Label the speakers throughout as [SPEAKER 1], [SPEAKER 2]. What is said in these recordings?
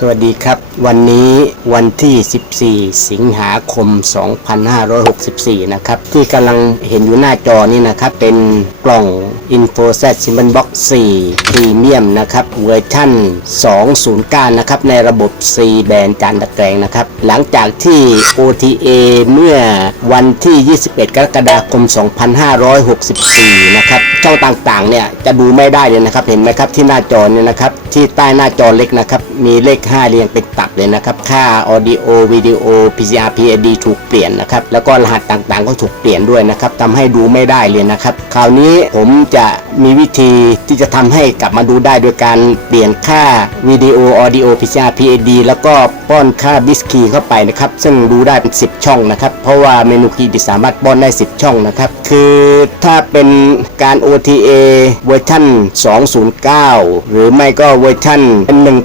[SPEAKER 1] สวัสดีครับ วันนี้วันที่ 14 สิงหาคม 2564 นะครับ ที่กำลังเห็นอยู่หน้าจอนี่นะครับ เป็นกล่อง Info Z s i m b o l Box 4 Premium นะครับ เวอร์ชั่น 209 นะครับ ในระบบ C แบนจานตะแกรงนะครับ หลังจากที่ OTA เมื่อวันที่ 21 กรกฎาคม 2564 นะครับ ช่องต่างๆ เนี่ย จะดูไม่ได้เลยนะครับ เห็นไหมครับ ที่หน้าจอเนี่ยนะครับ ที่ใต้หน้าจอเล็กนะครับ มีเลข 5 เรียงเป็นตับเลยนะครับ ค่า Audio Video PCR PAD ถูกเปลี่ยนนะครับ แล้วก็รหัสต่างๆ ก็ถูกเปลี่ยนด้วยนะครับทำให้ดูไม่ได้เลยนะครับ คราวนี้ผมจะจะมีวิธีที่จะทำให้กลับมาดูได้โดยการเปลี่ยนค่าวิดีโอ Audio PCR PAD แล้วก็ป้อนค่าบิสคีเข้าไปนะครับ ซึ่งดูได้เป็น 10 ช่องนะครับ เพราะว่าเมนูคีย์ดิสามารถป้อนได้ 10 ช่องนะครับ คือถ้าเป็นการ OTA เวอร์ชัน209 หรือไม่ก็เวอร์ชัน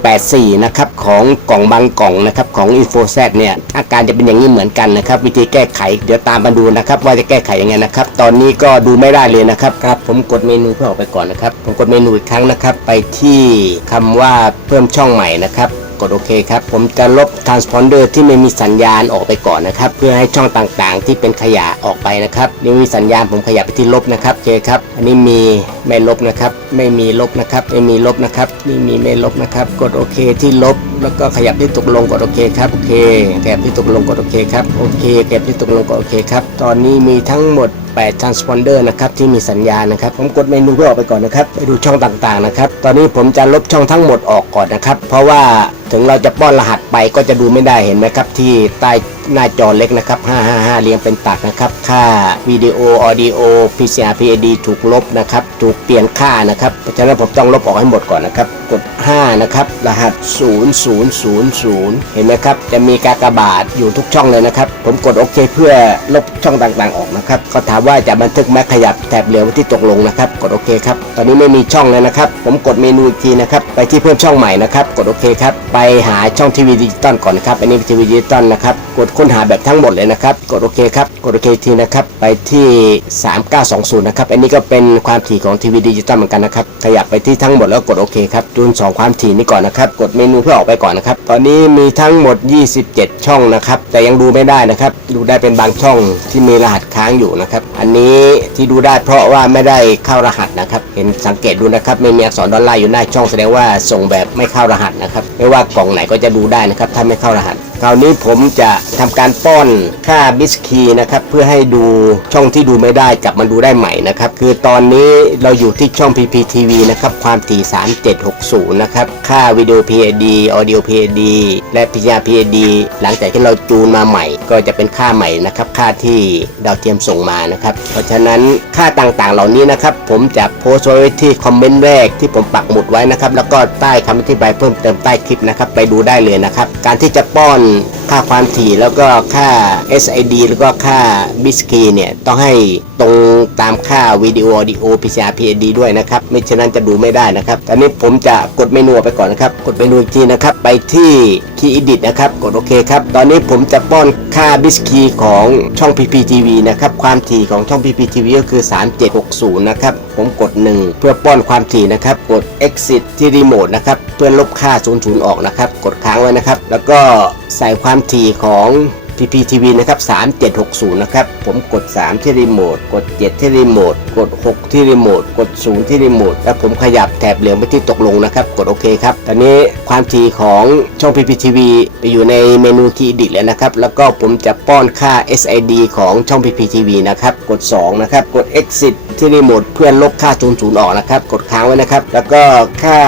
[SPEAKER 1] 184 นะครับ ของกล่องบางกล่องนะครับ ของ InfoZ เนี่ยอาการจะเป็นอย่างนี้เหมือนกันนะครับ วิธีแก้ไขเดี๋ยวตามมาดูนะครับ ว่าจะแก้ไขยังไงนะครับ ตอนนี้ก็ดูไม่ได้เลยนะครับครับผมกดดเมนูเพื่อออกไปก่อนนะครับผมกดเมนูอีกครั้งนะครับ ไปที่คำว่าเพิ่มช่องใหม่นะครับ กดโอเคครับ ผมจะลบ transponder ที่ไม่มีสัญญาณออกไปก่อนนะครับ เพื่อให้ช่องต่างๆ ที่เป็นขยะออกไปนะครับนี่มีสัญญาณผมขยับไปที่ลบนะครับโอเคครับ อันนี้มีไม่ลบนะครับ ไม่มีลบนะครับ ไม่มีลบนะครับ นี่มีไม่ลบนะครับ กดโอเคที่ลบแล้วก็ขยับที่ตกลงกดโอเคครับโอเคขยับที่ตกลงกดโอเคครับโอเคขยับที่ตกลงกดโอเคครับ ตอนนี้มีทั้งหมด8 transponder นะครับที่มีสัญญาณนะครับ ผมกดเมนูเพื่อออกไปก่อนนะครับ ไปดูช่องต่างๆนะครับ ตอนนี้ผมจะลบช่องทั้งหมดออกก่อนนะครับ เพราะว่าถึงเราจะป้อนรหัสไปก็จะดูไม่ได้เห็นไหมครับที่ใต้หน้าจอเล็กนะครับ 555 เรียงเป็นตักนะครับ ค่าวิดีโอออดิโอ PCR PAD ถูกลบนะครับ ถูกเปลี่ยนค่านะครับเพราะฉะนั้นผมต้องลบออกให้หมดก่อนนะครับ กด 5 นะครับ รหัส 0000 เห็นไหมครับ จะมีกากบาทอยู่ทุกช่องเลยนะครับ ผมกดโอเคเพื่อลบช่องต่างๆออกนะครับเขาถามว่าจะบันทึกไหมขยับแถบเหลืองไว้ที่ตกลงนะครับ กดโอเคครับ ตอนนี้ไม่มีช่องเลยนะครับ ผมกดเมนูอีกทีนะครับ ไปที่เพิ่มช่องใหม่นะครับ กดโอเคครับ ไปหาช่องทีวีดิจิตอลก่อนนะครับ อันนี้ทีวีดิจิตอลนะครับ กดค้นหาแบบทั้งหมดเลยนะครับ กดโอเคครับ กดโอเคทีนะครับ ไปที่ 3920 นะครับ อันนี้ก็เป็นความถี่ของทีวีดิจิตอลเหมือนกันนะครับ ขยับไปที่ทั้งหมดแล้วกดโอเคครับจูน2 ความถี่นี้ก่อนนะครับ กดเมนูเพื่อออกไปก่อนนะครับ ตอนนี้มีทั้งหมด 27 ช่องนะครับ แต่ยังดูไม่ได้นะครับ ดูได้เป็นบางช่องที่มีรหัสค้างอยู่นะครับ อันนี้ที่ดูได้เพราะว่าไม่ได้เข้ารหัสนะครับ เห็นสังเกตดูนะครับ ไม่มีอักษรดอลลาร์อยู่หน้าช่องแสดงว่าส่งแบบไม่เข้ารหัสนะครับ ไม่ว่ากล่องไหนก็จะดูได้นะครับ ถ้าไม่เข้ารหัส คราวนี้ผมจะทำการป้อนค่าบิสคีนะครับเพื่อให้ดูช่องที่ดูไม่ได้กลับมาดูได้ใหม่นะครับคือตอนนี้เราอยู่ที่ช่อง PPTV นะครับความถี่ 3760 นะครับค่าวิดีโอ PAD Audio PAD และ PCR PAD หลังจากที่เราจูนมาใหม่ ก็จะเป็นค่าใหม่นะครับค่าที่ดาวเทียมส่งมานะครับเพราะฉะนั้นค่าต่างๆเหล่านี้นะครับผมจะโพสต์ไว้ที่คอมเมนต์แรกที่ผมปักหมุดไว้นะครับแล้วก็ใต้คำอธิบายเพิ่มเติมใต้คลิปนะครับไปดูได้เลยนะครับการที่จะ ป้อนค่าความถี่แล้วก็ค่า SID แล้วก็ค่าบิสกีเนี่ย ต้องให้ตรงตามค่าวิดีโอ Audio PCR PAD ด้วยนะครับ ไม่ฉะนั้นจะดูไม่ได้นะครับตอนนี้ผมจะกดเมนูไปก่อนนะครับ กดเมนูอีกทีนะครับ ไปที่ Key Edit นะครับ กดโอเคครับ ตอนนี้ผมจะป้อนค่าบิสกีของช่อง PPTV นะครับ ความถี่ของช่อง PPTV ก็คือ 3760 นะครับผมกด 1 เพื่อป้อนความถี่นะครับ กด exit ที่รีโมทนะครับ เพื่อลบค่า 00 ออกนะครับ กดค้างไว้นะครับ แล้วก็ใส่ความถี่ของ PPTV นะครับ 3760 นะครับ ผมกด 3 ที่รีโมท กด 7 ที่รีโมท กด 6 ที่รีโมท กด 0 ที่รีโมท แล้วผมขยับแถบเหลืองไปที่ตกลงนะครับ กดโอเคครับ ตอนนี้ความถี่ของช่อง PPTV ไปอยู่ในเมนูที่ดิแล้วนะครับ แล้วก็ผมจะป้อนค่า SID ของช่อง PPTV นะครับ กด 2 นะครับ กด exit ที่รีโมทเพื่อลบค่า00ออกนะครับ กดค้างไว้นะครับ แล้วก็ค่า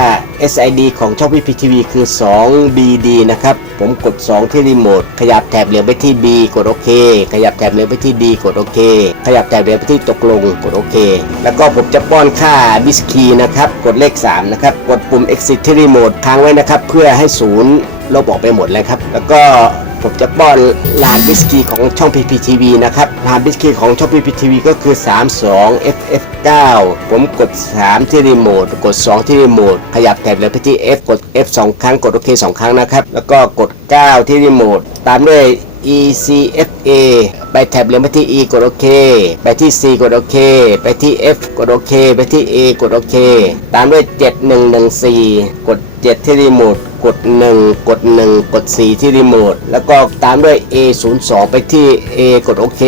[SPEAKER 1] SID ของช่อง PPTV คือ 2BD นะครับ ผมกด 2 ที่รีโมทขยับแถบเหลืองไปที่ B กดโอเค ขยับแถบเหลืองไปที่ D กดโอเค ขยับแถบเหลืองไปที่ตกลงกดโอเค แล้วก็ผมจะป้อนค่าบิสคีนะครับ กดเลข 3 นะครับ กดปุ่ม exit ที่รีโมทค้างไว้นะครับ เพื่อให้ศูนย์ลบออกไปหมดเลยครับ แล้วก็ ผมจะป้อนลานบิสกี้ของช่อง PPTV นะครับลานบิสกี้ของช่อง PPTV ก็คือ 32 FF9 ผมกด 3 ที่รีโมทกด 2 ที่รีโมทขยับแถบเหลือไปที่ F กด F 2 ครั้งกดโอเค 2 ครั้งนะครับ แล้วก็กด 9 ที่รีโมทตามด้วย ECFA ไปแถบเลืองไปที่ E กดโอเค ไปที่ C กดโอเค ไปที่ F กดโอเค ไปที่ A กดโอเค ตามด้วย 7114 กด 7 ที่รีโมท กด 1 กด 1 กด 4 ที่รีโมทแล้วก็ตามด้วย A 0 2ไปที่ A กดโอเค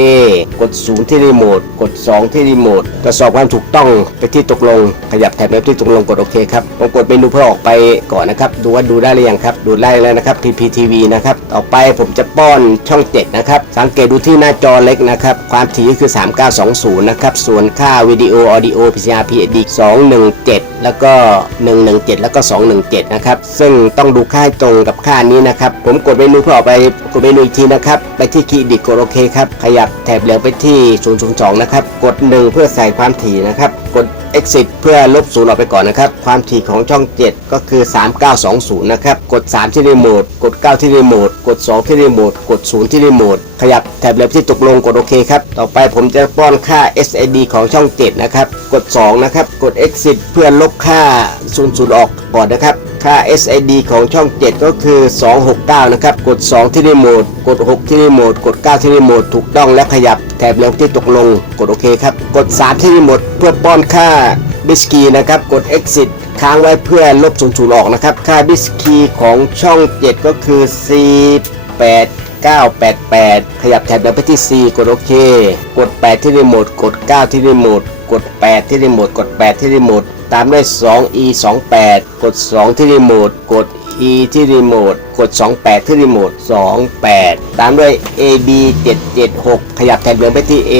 [SPEAKER 1] กด 0 ที่รีโมทกด 2 ที่รีโมทตรวจสอบความถูกต้องไปที่ตกลง ขยับแถบไปที่ตกลงกดโอเคครับผมกดเมนูเพื่อออกไปก่อนนะครับ ดูว่าดูได้หรือยังครับ ดูได้แล้วนะครับ PPTV นะครับต่อไปผมจะป้อนช่อง 7 นะครับ สังเกตดูที่หน้าจอเล็กนะครับ ความถี่ก็คือ 3920 นะครับ ส่วนค่าวิดีโอออดิโอ PCR PD 217 แล้วก็ 117 แล้วก็ 217 นะครับ ซึ่งต้องดูค่าตรงกับค่านี้นะครับ ผมกดเมนูเพื่อออกไปกดเมนูอีกทีนะครับ ไปที่คีย์ดิกดโอเคครับ ขยับแถบเหลืองไปที่ 002 นะครับ กด 1 เพื่อใส่ความถี่นะครับ กด exit เพื่อลบศูนย์ออกไปก่อนนะครับ ความถี่ของช่อง 7 ก็คือ 3920 นะครับ กด 3 ที่รีโมท กด 9 ที่รีโมท กด 2 ที่รีโมท กด 0 ที่รีโมท ขยับแถบเหลืองที่ตกลง กดโอเคครับ ต่อไปผมจะป้อนค่า SID ของช่อง 7 นะครับ กด 2 นะครับ กด exit เพื่อลบค่า 00 ออกก่อนนะครับ ค่า SID ของช่อง 7 ก็คือ 269 นะครับ กด 2 ที่รีโมท กด 6 ที่รีโมท กด 9 ที่รีโมท ถูกต้องและขยับแถบลงที่ตกลง กดโอเคครับ กด 3 ที่รีโมท เพื่อป้อนค่าบิสกีนะครับ กด exit ค้างไว้เพื่อลบ00ออกนะครับ ค่าบิสกีของช่อง 7 ก็คือ C 8 988 ขยับแถบลงไปที่ C กดโอเค กด 8 ที่รีโมท กด 9 ที่รีโมท กด 8 ที่รีโมท กด 8 ที่รีโมท ตามด้วย 2 e 28กด 2 ที่รีโมทกด e ที่รีโมทกด 28 ที่รีโมท28 ตามด้วย ab 776 ขยับแถบเหลืองไปที่ a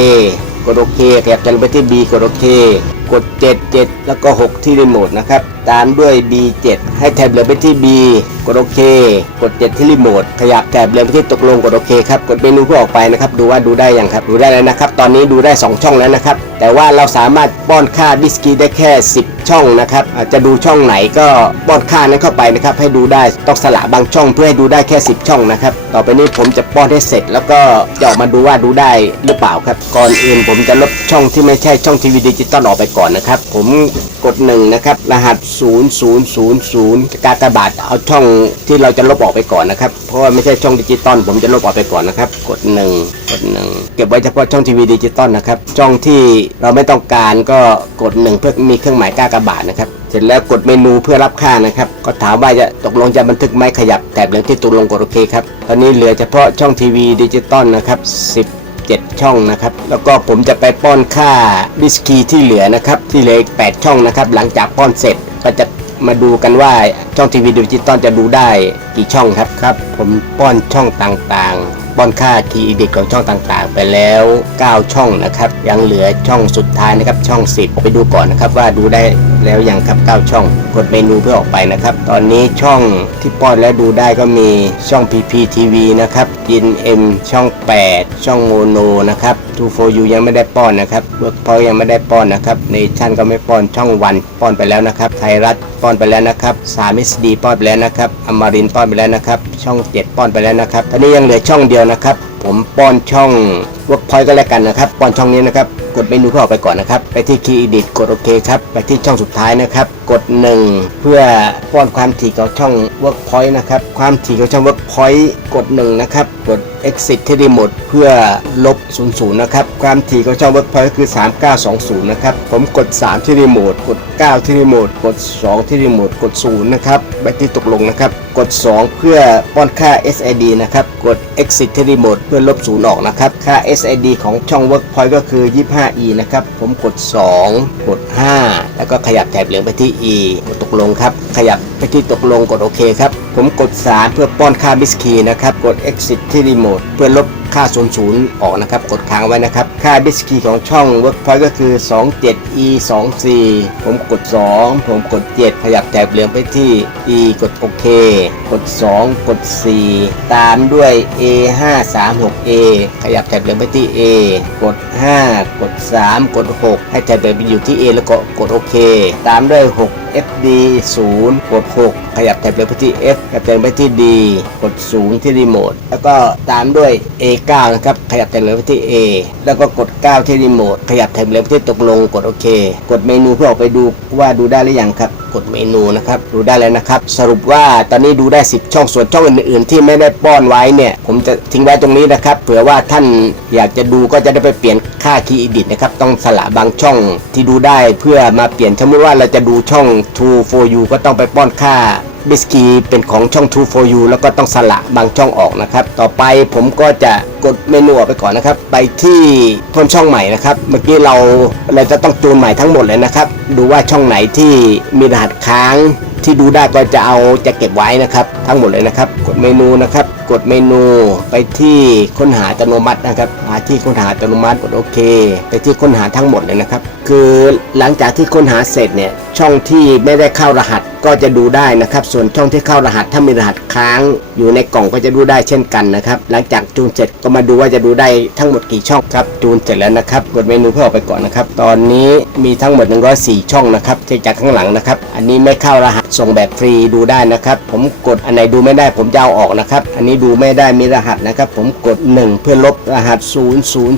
[SPEAKER 1] กดโอเค ขยับแถบเหลืองไปที่ b กดโอเค กด 77 แล้วก็ 6 ที่รีโมทนะครับ ตามด้วย B7 ให้แถบเหลือไปที่ B กดโอเค กด 7 ที่รีโมท ขยับแถบเหลือไปที่ตกลงกดโอเคครับ กดเมนูเพื่อออกไปนะครับ ดูว่าดูได้ยังครับ ดูได้แล้วนะครับ ตอนนี้ดูได้ 2 ช่องแล้วนะครับ แต่ว่าเราสามารถป้อนค่าดิสกีได้แค่ 10 ช่องนะครับ อาจจะดูช่องไหนก็ป้อนค่านั้นเข้าไปนะครับ ให้ดูได้ ต้องสละบางช่องเพื่อให้ดูได้แค่ 10 ช่องนะครับ ต่อไปนี้ผมจะป้อนให้เสร็จ แล้วก็จะออกมาดูว่าดูได้หรือเปล่าครับ ก่อนอื่นผมจะลบช่องที่ไม่ใช่ช่องทีวีดิจิตอลออกไปก่อนนะครับ ผมกดหนึ่งนะครับ รหัส 0000กากบาทเอาช่องที่เราจะลบออกไปก่อนนะครับ เพราะว่าไม่ใช่ช่องดิจิตอลผมจะลบออกไปก่อนนะครับ กดหนึ่งกดหนึ่งเก็บไว้เฉพาะช่องทีวีดิจิตอลนะครับ ช่องที่เราไม่ต้องการก็กดหนึ่งเพื่อมีเครื่องหมายกากบาทนะครับเสร็จแล้วกดเมนูเพื่อรับค่านะครับ ก็ถามว่าจะตกลงจะบันทึกไหมขยับแถบเหลืองที่ตกลงกดโอเคครับตอนนี้เหลือเฉพาะช่องทีวีดิจิตอลนะครับ10 7 ช่องนะครับ แล้วก็ผมจะไปป้อนค่าดิสคีที่เหลือนะครับ ที่เหลืออีก 8 ช่องนะครับ หลังจากป้อนเสร็จก็จะมาดูกันว่าช่องทีวีดิจิตอลจะดูได้กี่ช่องครับครับ ผมป้อนช่องต่างๆ ป้อนค่าคีย์ดิของช่องต่างๆ ไปแล้ว 9 ช่องนะครับ ยังเหลือช่องสุดท้ายนะครับช่อง 10 ไปดูก่อนนะครับว่าดูได้ แล้วยังครับ 9 ช่อง กดเมนูเพื่อออกไปนะครับ ตอนนี้ช่องที่ป้อนแล้วดูได้ก็มีช่อง PPTV นะครับยิน M ช่อง 8 ช่องโมโนนะครับ2 for you ยังไม่ได้ป้อนนะครับเวิร์กพอยังไม่ได้ป้อนนะครับเนชั่นก็ไม่ป้อนช่องวันป้อนไปแล้วนะครับ ไทยรัฐป้อนไปแล้วนะครับ3 SD ป้อนไปแล้วนะครับอมรินป้อนไปแล้วนะครับ ช่อง 7 ป้อนไปแล้วนะครับตอนนี้ยังเหลือช่องเดียวนะครับ ผมป้อนช่อง Workpoint ก็แล้วกันนะครับ ป้อนช่องนี้นะครับ กดเมนูเพื่อออกไปก่อนนะครับ ไปที่ Key Edit กดโอเคครับ ไปที่ช่องสุดท้ายนะครับ กด 1 เพื่อป้อนความถี่ของช่อง Workpoint นะครับ ความถี่ของช่อง Workpoint กด 1 นะครับ กด Exit ที่รีโมทเพื่อลบ 00 นะครับ ความถี่ของช่อง Workpoint ก็คือ 3920 นะครับ ผมกด 3 ที่รีโมท กด 9 ที่รีโมท กด 2 ที่รีโมท กด 0 นะครับ ไปที่ตกลงนะครับ กด 2 เพื่อป้อนค่า SID นะครับ กด Exit ที่รีโมทเพื่อลบ 0 ออกนะครับ ค่า SID ของช่อง Workpoint ก็คือ 5e นะครับ ผมกด 2 กด 5 แล้วก็ขยับแถบเหลืองไปที่ E กดตกลงครับ ขยับไปที่ตกลงกดโอเคครับ ผมกด 3 เพื่อป้อนค่าบิสคีนะครับ กด Exit ที่รีโมทเพื่อลบ ค่า 00 ออกนะครับ กดค้างไว้นะครับ ค่าบิสคีของช่อง Workpoint ก็คือ 27E 24ผมกด 2 ผมกด 7 ขยับแถบเหลืองไปที่ E กดโอเค กด 2 กด 4 ตามด้วย A 5 3 6 A ขยับแถบเหลืองไปที่ A กด 5 กด 3 กด 6 ให้แถบเหลืองไปอยู่ที่ A แล้วก็กดโอเค ตามด้วย 6 FD 0กด6ขยับแถบเหลืองไปที่ F ขยับแถบไปที่ D กด0ที่รีโมทแล้วก็ตามด้วย9 นะครับ ขยับแถบเหลือไปที่ A แล้วก็กด 9 ที่รีโมท ขยับแถบเหลือไปที่ตกลง กดโอเค กดเมนูเพื่อออกไปดูว่าดูได้หรือยังครับ กดเมนูนะครับ ดูได้แล้วนะครับ สรุปว่าตอนนี้ดูได้ 10 ช่อง ส่วนช่องอื่นๆ ที่ไม่ได้ป้อนไว้เนี่ย ผมจะทิ้งไว้ตรงนี้นะครับ เผื่อว่าท่านอยากจะดูก็จะได้ไปเปลี่ยนค่าคีย์อิดินะครับ ต้องสละบางช่องที่ดูได้เพื่อมาเปลี่ยนสมมติว่าเราจะดูช่อง True for You ก็ต้องไปป้อนค่า บิสกีเป็นของช่อง True for You แล้วก็ต้องสละบางช่องออกนะครับ ต่อไปผมก็จะกดเมนูออกไปก่อนนะครับ ไปที่ต้นช่องใหม่นะครับ เมื่อกี้เราเราจะต้องจูนใหม่ทั้งหมดเลยนะครับ ดูว่าช่องไหนที่มีรหัสค้างที่ดูได้ก็จะเอาจะเก็บไว้นะครับ ทั้งหมดเลยนะครับ กดเมนูนะครับ กดเมนูไปที่ค้นหาอัตโนมัตินะครับหาที่ค้นหาอัตโนมัติกดโอเค ไปที่ค้นหาทั้งหมดเลยนะครับ คือหลังจากที่ค้นหาเสร็จเนี่ยช่องที่ไม่ได้เข้ารหัสก็จะดูได้นะครับ ส่วนช่องที่เข้ารหัสถ้ามีรหัสค้างอยู่ในกล่องก็จะดูได้เช่นกันนะครับหลังจากจูนเสร็จก็มาดูว่าจะดูได้ทั้งหมดกี่ช่องครับจูนเสร็จแล้วนะครับกดเมนูเพื่อออกไปก่อนนะครับตอนนี้มีทั้งหมด 104 ช่องนะครับที่จากข้างหลังนะครับ อันนี้ไม่เข้ารหัสส่งแบบฟรีดูได้นะครับ ผมกดอันไหนดูไม่ได้ผมจะเอาออกนะครับ อันนี้ดูไม่ได้มีรหัสนะครับ ผมกด 1 เพื่อลบรหัส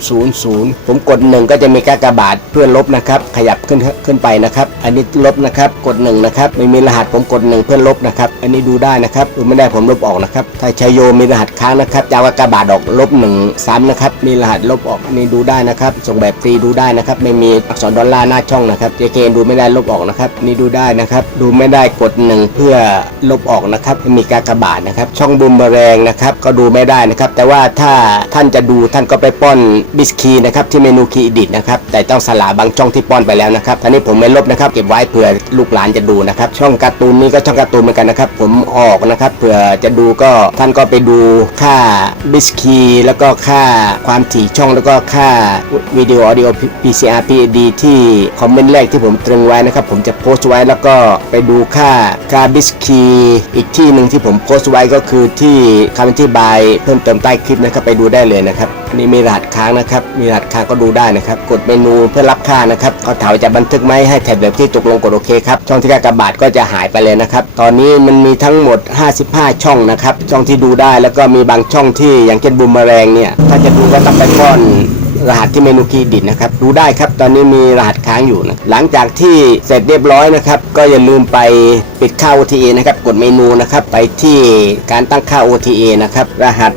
[SPEAKER 1] 0000 ผมกด 1 ก็จะมีกากบาทเพื่อลบนะครับ ขยับขึ้นขึ้นไปนะครับ อันนี้ลบนะครับกด1นะครับไม่มีรหัสผมกด 1 เพื่อลบนะครับอันนี้ดูได้นะครับดูไม่ได้ผมลบออกนะครับถ้าใช้โยมีรหัสค้างนะครับจะเอากากบาทออกลบ1ซ้ำนะครับมีรหัสลบออกอันนี้ดูได้นะครับส่งแบบฟรีดูได้นะครับไม่มีอักษรดอลลาร์หน้าช่องนะครับ JK ดูไม่ได้ลบออกนะครับนี่ดูได้นะครับดูไม่ได้กด 1 เพื่อลบออกนะครับมีกากบาทนะครับช่องบูมเบอแรงนะครับก็ดูไม่ได้นะครับแต่ว่าถ้าท่านจะดูท่านก็ไปป้อนบิสคีนะครับที่เมนูคีดิตนะครับแต่ต้องสละบางช่องที่ป้อนไปแล้วนะครับท่านี้ผมไม่ลบนะครับเก็บไว้เผื่อลูกหลานจะดูนะครับ ช่องการ์ตูนนี้ก็ช่องการ์ตูนเหมือนกันนะครับ ผมออกนะครับเผื่อจะดูก็ท่านก็ไปดูค่าบิสคีแล้วก็ค่าความถี่ช่องแล้วก็ค่าวิดีโอออดิโอ PCR PAD ที่คอมเมนต์แรกที่ผมตรึงไว้นะครับ ผมจะโพสต์ไว้แล้วก็ไปดูค่าค่าบิสคีอีกที่หนึ่งที่ผมโพสต์ไว้ก็คือที่คำอธิบายเพิ่มเติมใต้คลิปนะครับไปดูได้เลยนะครับอันนี่มีรหัสค้างนะครับ มีรหัสค้างก็ดูได้นะครับ กดเมนูเพื่อรับค่านะครับเขาถามว่าจะบันทึกไหมให้แท็บเล็ตที่ตกลงกดโอเคครับช่องที่กากบาทก็จะหายไปเลยนะครับ ตอนนี้มันมีทั้งหมด 55 ช่องนะครับ ช่องที่ดูได้แล้วก็มีบางช่องที่อย่างเช่นบูมแมอแรงเนี่ยถ้าจะดูก็ต้องไปป้อนรหัสที่เมนูคีย์ดิตนะครับ ดูได้ครับ ตอนนี้มีรหัสค้างอยู่นะหลังจากที่เสร็จเรียบร้อยนะครับก็อย่าลืมไปปิดค่า OTA นะครับกดเมนูนะครับไปที่การตั้งค่า OTA นะครับรหัส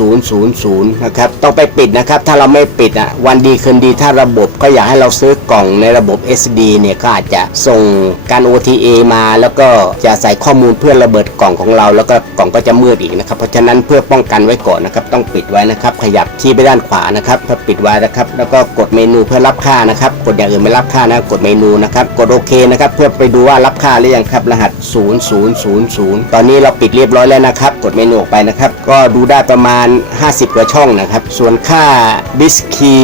[SPEAKER 1] 0000นะครับต้องไปปิดนะครับถ้าเราไม่ปิดอะวันดีคืนดีถ้าระบบก็อยากให้เราซื้อกล่องในระบบ SD เนี่ยก็อาจจะส่งการ OTA มาแล้วก็จะใส่ข้อมูลเพื่อระเบิดกล่องของเรา แล้วก็กล่องก็จะมืดอีกนะครับเพราะฉะนั้นเพื่อป้องกันไว้ก่อนนะครับต้องปิดไว้นะครับขยับที่ไปด้านขวานะครับเพื่อปิดไว้นะครับแล้วก็กดเมนูเพื่อรับค่านะครับ กดอย่างอื่นไม่รับค่านะ กดเมนูนะครับ กดโอเคนะครับ เพื่อไปดูว่ารับค่าหรือยังครับ รหัส 0000 ตอนนี้เราปิดเรียบร้อยแล้วนะครับ กดเมนูออกไปนะครับ ก็ดูได้ประมาณ 50กว่าช่องนะครับ ส่วนค่าดิสคี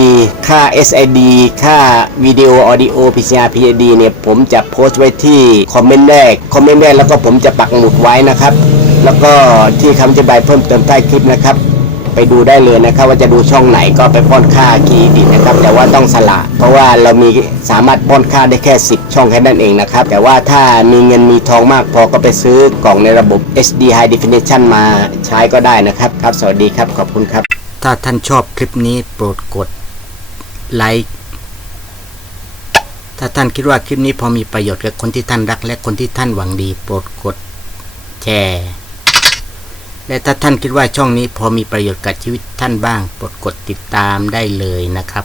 [SPEAKER 1] ค่า SID ค่าวิดีโอออดิโอ PCR PAD เนี่ยผมจะโพสต์ไว้ที่คอมเมนต์แรก คอมเมนต์แรกแล้วก็ผมจะปักหมุดไว้นะครับ แล้วก็ที่คำอธิบายเพิ่มเติมใต้คลิปนะครับ ไปดูได้เลยนะครับ ว่าจะดูช่องไหนก็ไปป้อนค่าคีย์ดิตนะครับ แต่ว่าต้องสละ เพราะว่าเรามีสามารถป้อนค่าได้แค่ 10 ช่องแค่นั้นเองนะครับ แต่ว่าถ้ามีเงินมีทองมากพอก็ไปซื้อกล่องในระบบ SD High Definition มาใช้ก็ได้นะครับครับ สวัสดีครับขอบคุณครับ ถ้าท่านชอบคลิปนี้โปรดกดไลค์ถ้าท่านคิดว่าคลิปนี้พอมีประโยชน์กับคนที่ท่านรักและคนที่ท่านหวังดี โปรดกดแชร์ และถ้าท่านคิดว่าช่องนี้พอมีประโยชน์กับชีวิตท่านบ้างโปรดกดติดตามได้เลยนะครับ